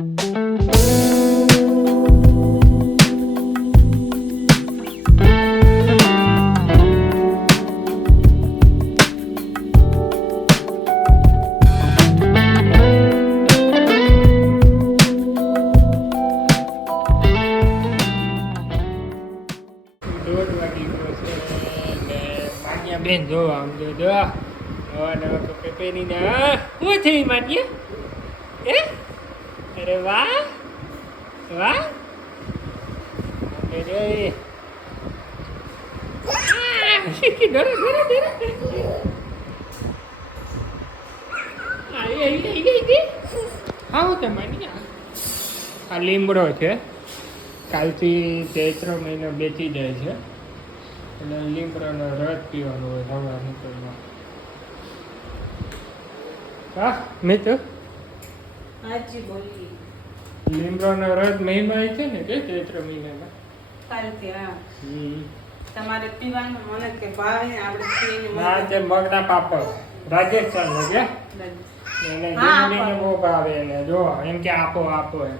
બેન જો આમ જો જો નવા નવા કપડે પહેરીને હા શું થઈ માન્યા એ અરે વાહ! વાહ! અરે ડરો ડરો ડરો? આવી આ લીમડો છે. કાલથી ચૈત્ર મહિનો બેસી જાય છે. એટલે લીમડાનો રસ પીવાનો હોય સવાર નીકળવા હા મિત્ર. હાજી બોલી. લીમડાનો રસ મહિમા છે ને કે ચૈત્ર મહિનામાં? કાલથી હા તમારે પીવાનું મને કે ભાવે આપણે પીને ના તે મગના પાપડ. રાજસ્થાન નો કે એને બહુ ભાવે એને. જો એમ કે આપો આપો એમ.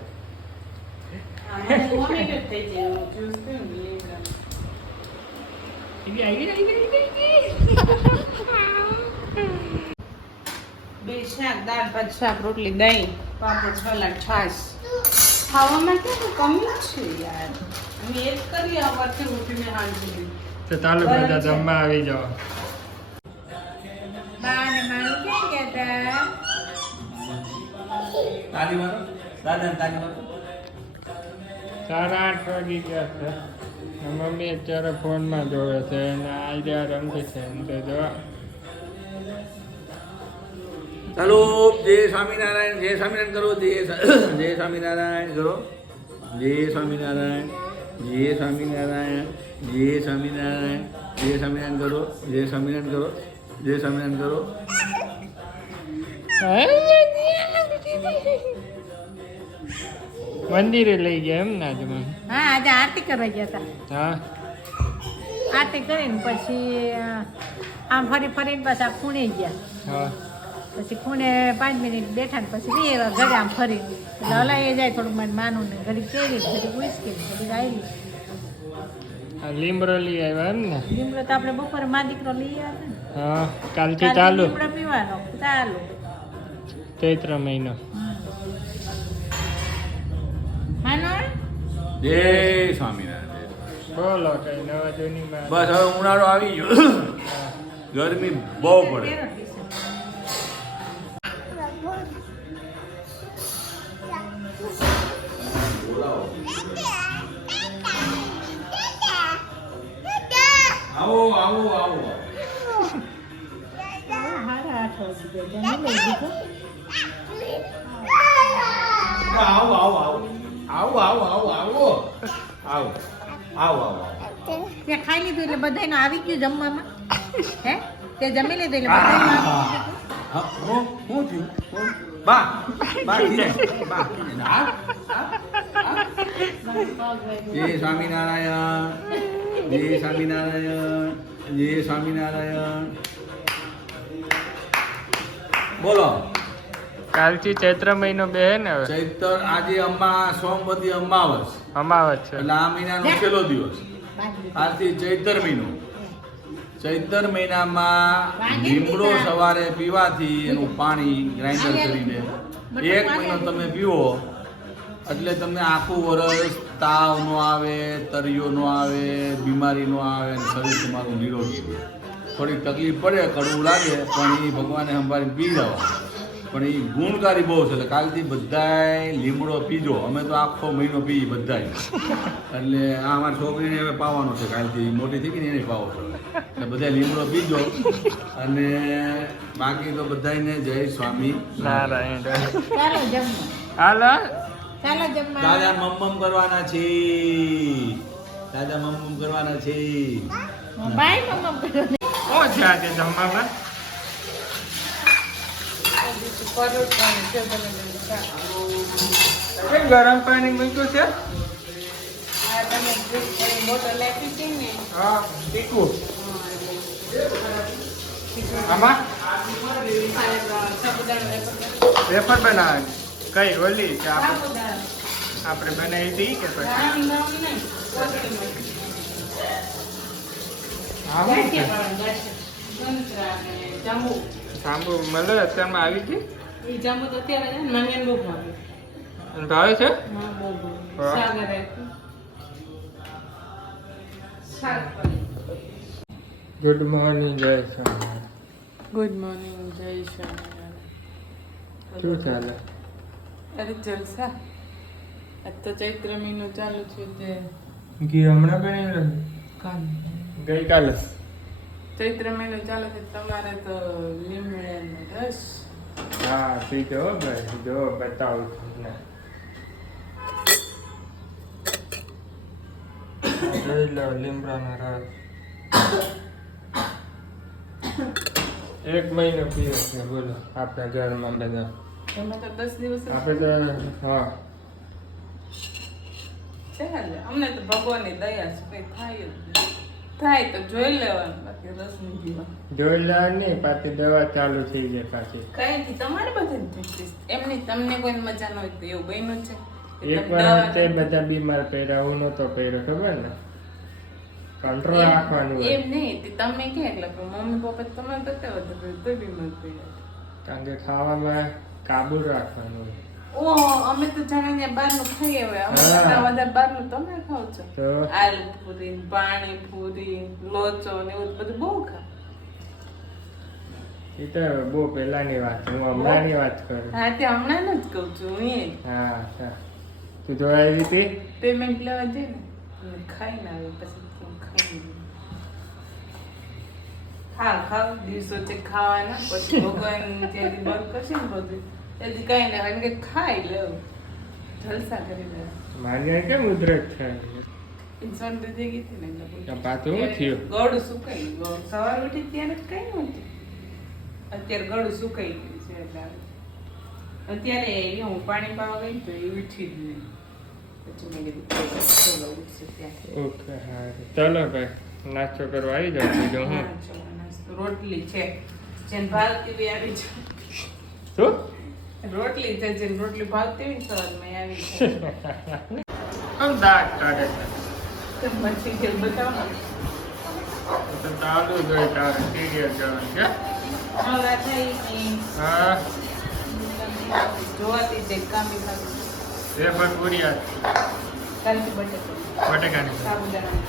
બે શાક દાળ ભાત શાક રોટલી દહીં પાપડ સલાડ છાશ. ખાવામાં કેવું કમી છે યાર. અમે એક કરીએ સવારથી ઉઠીને હાલ તો ચાલો બધા જમવા આવી જાઓ. બા ને મારું ક્યાં ગયા હતા મારો? દાદા તાલી મારો? સાડા આઠ વાગી ગયા છે. મમ્મી અત્યારે ફોનમાં જોવે છે અને આઈડિયા રમતી છે. એમ તો જો. ચાલો જય સ્વામિનારાયણ જય સ્વામિનારાયણ કરો જય જય સ્વામિનારાયણ કરો જય સ્વામિનારાયણ જય સ્વામિનારાયણ જય સ્વામિનારાયણ જય સ્વામિનારાયણ કરો જય સ્વામિનારાયણ કરો જય સ્વામિનારાયણ કરો. મંદિરે લઈ ગયા એમ ને આજે હા આજે આરતી કરવા ગયા હતા હા. આરતી કરીને પછી આમ ફરી ફરીને પાછા ખૂણે ગયા. હા. પછી ખૂણે પાંચ મિનિટ બેઠા ને પછી બી એવા ઘરે આમ ફરી એટલે હલાઈ જાય થોડુંક મને માનું ને ઘડી કેરી ઘડી ઉસકી ઘડી આવી. લીમડો લઈ આવ્યા એમ ને? લીમડો તો આપણે બપોરે મા દીકરો લઈ આવ્યા ને. હા કાલથી ચાલુ? લીમડો પીવાનો ચાલુ. ચૈત્ર મહિનો. હાનો? જય સ્વામિનારાયણ બોલો કઈ નવા જૂની બસ હવે ઉનાળો આવી ગયો. ગરમી બહુ પડે. આવો આવો આવો આવો આવો આવો આવો ત્યાં ખાઈ લીધું એટલે બધાને આવી ગયું જમવામાં હે તે જમી લીધું એટલે. હા, થયું. જય સ્વામિનારાયણ જય સ્વામિનારાયણ જય સ્વામિનારાયણ બોલો. કાલથી ચૈત્ર મહિનો બે હે ને હવે? ચૈતર આજે અંબા સોમવતી અમાવસ અમાવસ છે. એટલે આ મહિનાનો છેલ્લો દિવસ. આજથી ચૈતર મહિનો. ચૈતર મહિનામાં લીમડો સવારે પીવાથી એનું પાણી ગ્રાઇન્ડર કરીને એક મહિનો તમે પીવો એટલે તમને આખું વરસ તાવ નો આવે તરિયો નો આવે બીમારી નો આવે શરીર તમારું નિરોગી રહે. થોડીક તકલીફ પડે કડવું લાગે પણ એ ભગવાને સંભાળીને પી જવા પણ એ ગુણકારી બહુ છે એટલે કાલથી બધાય લીમડો પીજો. અમે તો આખો મહિનો પી બધાય. એટલે આ અમારી છોકરીને હવે પાવાનો છે કાલથી. મોટી થઈ ગઈ ને એને પાવો છો. એટલે બધા લીમડો પીજો. અને બાકી તો બધાને જય સ્વામી. નારાયણ. હાલો. દાદા મમ્મમ કરવાના છે. દાદા મમ્મમ કરવાના છે. ઓ છે આજે જમવામાં? ગરમ પાણી મૂક્યું છે? હા ટીકું આમાં? વેફર બનાવવાની. કઈ, ઓલી કે આપણે બનાવી હતી કે પછી? જાંબુ. મળે અત્યારમાં આવી ગઈ એ જાંબુ તો અત્યારે મને બહુ ભાવે. અને ભાવે છે. ગુડ મોર્નિંગ જય સ્વામિનારાયણ ગુડ મોર્નિંગ જય સ્વામિનારાયણ શું ચાલે? અરે જલસા. આજ તો ચૈત્ર મહિનો ચાલુ છે તે ઘી હમણાં બની કાલ. ગઈકાલે. ચૈત્ર મહિનો ચાલે છે તમારે તો લીમડાનો રસ હા તું જો ભાઈ જો બતાવું તમને. જોઈ લો લીમડાનો રસ. એક મહિનો પીવો છે બોલો આપણા ઘરમાં બધા. તમે તો દસ દિવસ આપણે તો હા. ચાલે અમને તો ભગવાનની દયા છે કઈ થાય જ. થાય તો જોઈ લેવાનું બાકી રસ નહીં જોઈ લો નહીં પાછી દવા ચાલુ થઈ જાય પાછી. કઈ નથી તમારે બધાને થશે એમની તમને કોઈ મજા ન હોય તો એવું બન્યું છે. એક વાર તે બધા બીમાર પડ્યા હું નતો પહેર્યો ખબર ને? કંટ્રોલ રાખવાનું એમ નહીં તે તમે કે એટલે મમ્મી પપ્પા તો તમે તો કેવા વધારે તો બીમાર પડ્યા. કારણ કે ખાવામાં કાબુ રાખવાનું હોય. ઓહો અમે તો જાણે બહારનું ખાઈએ હવે. અમે વધારે બહારનું તમે ખાવ છો? આલુ પૂરી લોચો ને એવું બધું બહુ ખા એ તો બહુ પહેલાની વાત. હું હમણાંની વાત કરું. હા તે હમણાં જ કહું છું હું હા હા. તું જોવા આવી હતી પેમેન્ટ લેવા જઈ ને? ખાઈ ખાઈને આવે પછી ખાઈ ખાવ ખાવ દિવસો છે ખાવાના પછી ભગવાન ત્યાંથી બંધ કરશે ને બધું. ત્યાંથી કઈ ના હોય. કે ખાઈ લેવું જલસા કરી લેવું માન્ય કેમ ઉધરસ થાય? ઇન્સાન થઈ ગઈ હતી ને એટલે તો થયું? ગળું સુકાઈ ગયું. સવાર ઉઠી ત્યારે કઈ નહોતું અત્યારે ગળું સુકાઈ ગયું છે એટલે અત્યારે એ હું પાણી પાવા ગઈ તો એ ઉઠી જ નહીં. પછી મેં કીધું ચાલો ઉઠશે ત્યાં. ઓકે હા ચલો ભાઈ નાસ્તો કરવા આવી જાવ બીજું હું. નાસ્તો. રોટલી છે. જેને ભાવતી બી આવી છે શું? રોટલી છે રોટલી ભાવતી હોય ને સવારમાં એ આવી આમ કાઢે છે. તો પછી કે બતાવો તો ચાલુ જ હોય તારે સિરિયસ જવાનું છે. હા જોવાતી છે કામી ખાતું પેપર પૂરી આ કાલથી બટેકો. બટેકાની સાબુદાણા.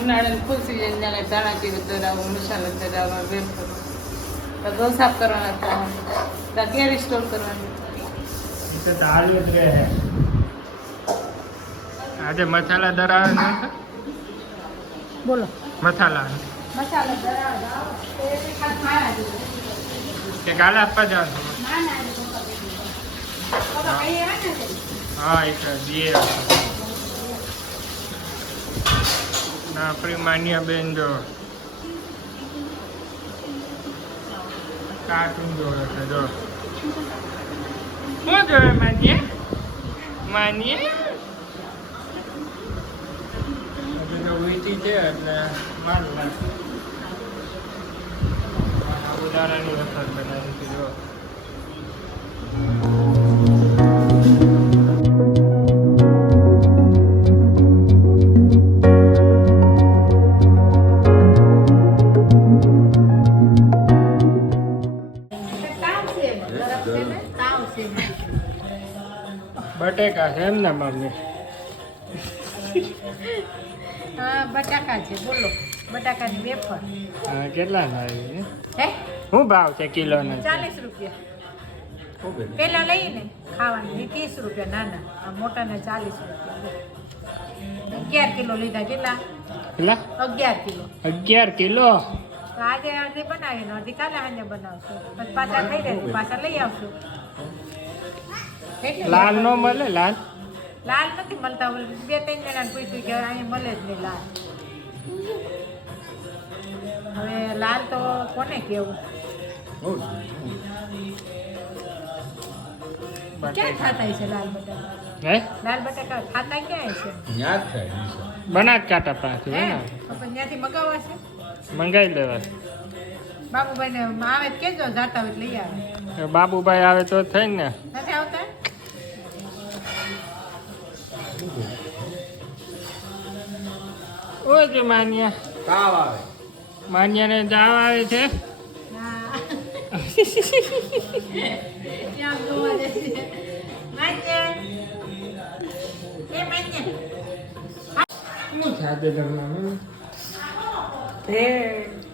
ઉનાળાની ફૂલ સિઝન જાણે દાણા જીરું દરાવો મસાલા દરાવા વેફરો. તો ઘઉં સાફ કરવાના હતા. તો કેરી સ્ટોર કરવાની. એ તો ચાલુ જ રહે. આજે મસાલા દરાવે ને બોલો. મસાલા. જેવું. કે કાલે આપવા તે. હા. એ તો દીએ આપણી માન્યા બેન જો કાર્ટૂન જોવે છે જો. શું જોવે માનીએ? માનીએ? તો વીતી છે એટલે માર લાગે ઉદાહરણની વખત બનાવી હતી બટેકા છે એમ ને મમ્મી હા બટાકા છે બોલો. બટાકાની વેફર. હા કેટલા લાવી હે? શું ભાવ છે કિલોના? ચાલીસ રૂપિયા. પેલા લઈએ ને ખાવાની ત્રીસ રૂપિયા નાના આ મોટાના ચાલીસ રૂપિયા. અગિયાર કિલો લીધા કેટલા? કેટલા? અગિયાર કિલો. અગિયાર કિલો? તો આજે અડધી બનાવીને કાલે આજે બનાવશું. પછી પાછા થઈ જાય પાછા લઈ આવશું. લાલ નો મળે લાલ. લાલ નથી મળતા ઓલું બે ત્રણ જણાને પૂછ્યું કે અહીંયા મળે જ નહીં લાલ. હવે લાલ તો કોને કેવું? ક્યાં ખાતા છે લાલ બટાકા? હે? લાલ બટાકા ખાતા ક્યાં છે? બનાસકાંઠા પાસે હે? પણ ત્યાંથી મગાવવા છે? મંગાવી લેવા બાબુભાઈને આવે તો કેજો જાતા હોય તો લઈ આવે. બાબુભાઈ આવે તો થઈ ને. નથી આવતા? ઓય કે માન્યા? તાવ આવે. માન્યાને તાવ આવે છે?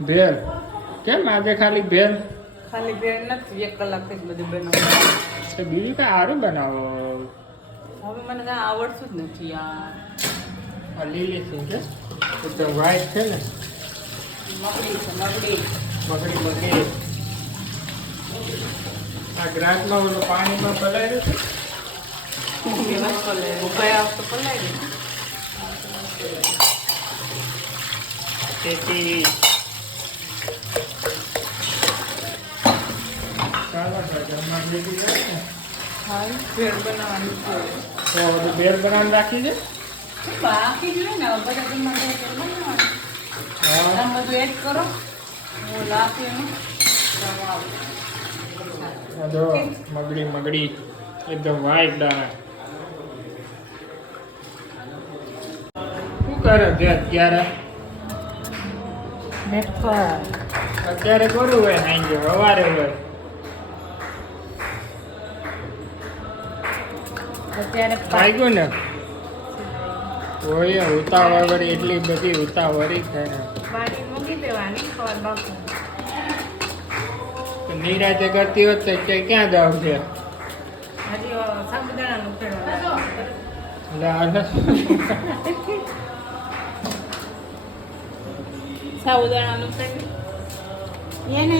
ભેળ. કેમ આજે ખાલી ભેલ ખાલી ભેળ નથી એક કલાક જ બધું બનાવવાનું બીજું કઈ સારું બનાવો? હવે મને કાંઈ આવડતું જ નથી યાર. આ લીલી છે એકદમ વ્હાઈટ છે ને? મગડી છે મગડી બગડી બગડી આ ગ્રાસમાં ઓલું પાણીમાં પલાળ્યું છે? ઊભા તો પલાળી તેથી ભેળ બનાવવાની રાખી છે? બાકી જ ને બધા જમવા જાય તો બનાવવાનું હા. તમે બધું એડ કરો. હું લાપી એનું તમારું આ જો મગડી મગડી. એકદમ વાઈટ દાણા શું કરે છે અત્યારે? અત્યારે કરું હોય સાંજે સવારે હોય. અત્યારે વાગ્યું ને? હોય ઉતાવળ વળી એટલી બધી ઉતાવળી છે મીરા પાણી મૂકી દેવાની ખબર બાપુ નિરાતે કરતી હોત તો કે ક્યાં જાવ છે? હજી સાબુદાણાનું એને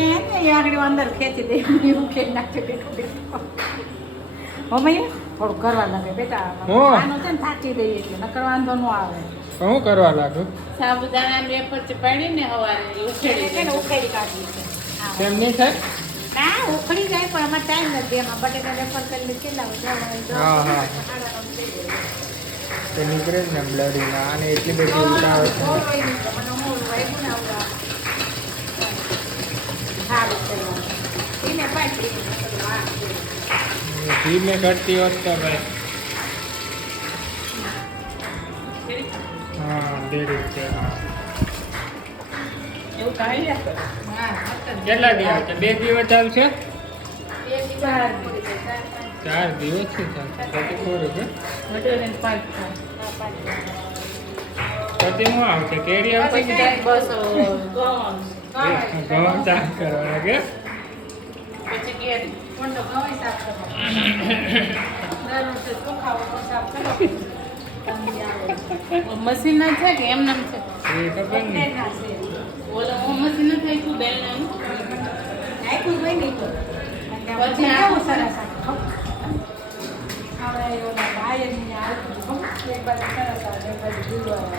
અંદર ખેંચી દે એવું ખેડ નાખે મમ્મી થોડું કરવા લાગે બેટા. હો. છે ને થાકી દઈએ એટલે નકર વાંધો ન આવે. શું કરવા લાગુ? હવારે ઉછેડી એટલે ઉખેડી કાઢી છે હા. નહીં થાય? ના ઉખડી જાય પણ આમાં ટાઈમ નથી. એમાં બટેટા રેફર કરીને કેટલા હા, હા. નીકળે જ ને એટલી બધી ઉતાવળ છે. ધીમે કરતી હોત તો ભાઈ. હા ડેરી છે ના કરે. કેટલા દિવસ છે? બે દિવસ ચાલશે ચાર દિવસ છે ચાલશે પછી આવશે કે મટીરિયલ પાંચ છે. પછી શું આવશે? કેરી. આવશે તો ઘઉં. ઘઉં ચાલ કરવાના કે પછી કરો. મશીન ના છે કે એમ નામ છે? નહીં. ઓલો હું મશીન ના થાય તું. તો પછી? આવું સરસ ઓલા ભાઈ. એક બાજુ સરસ આવે, એક બાજુ આવે.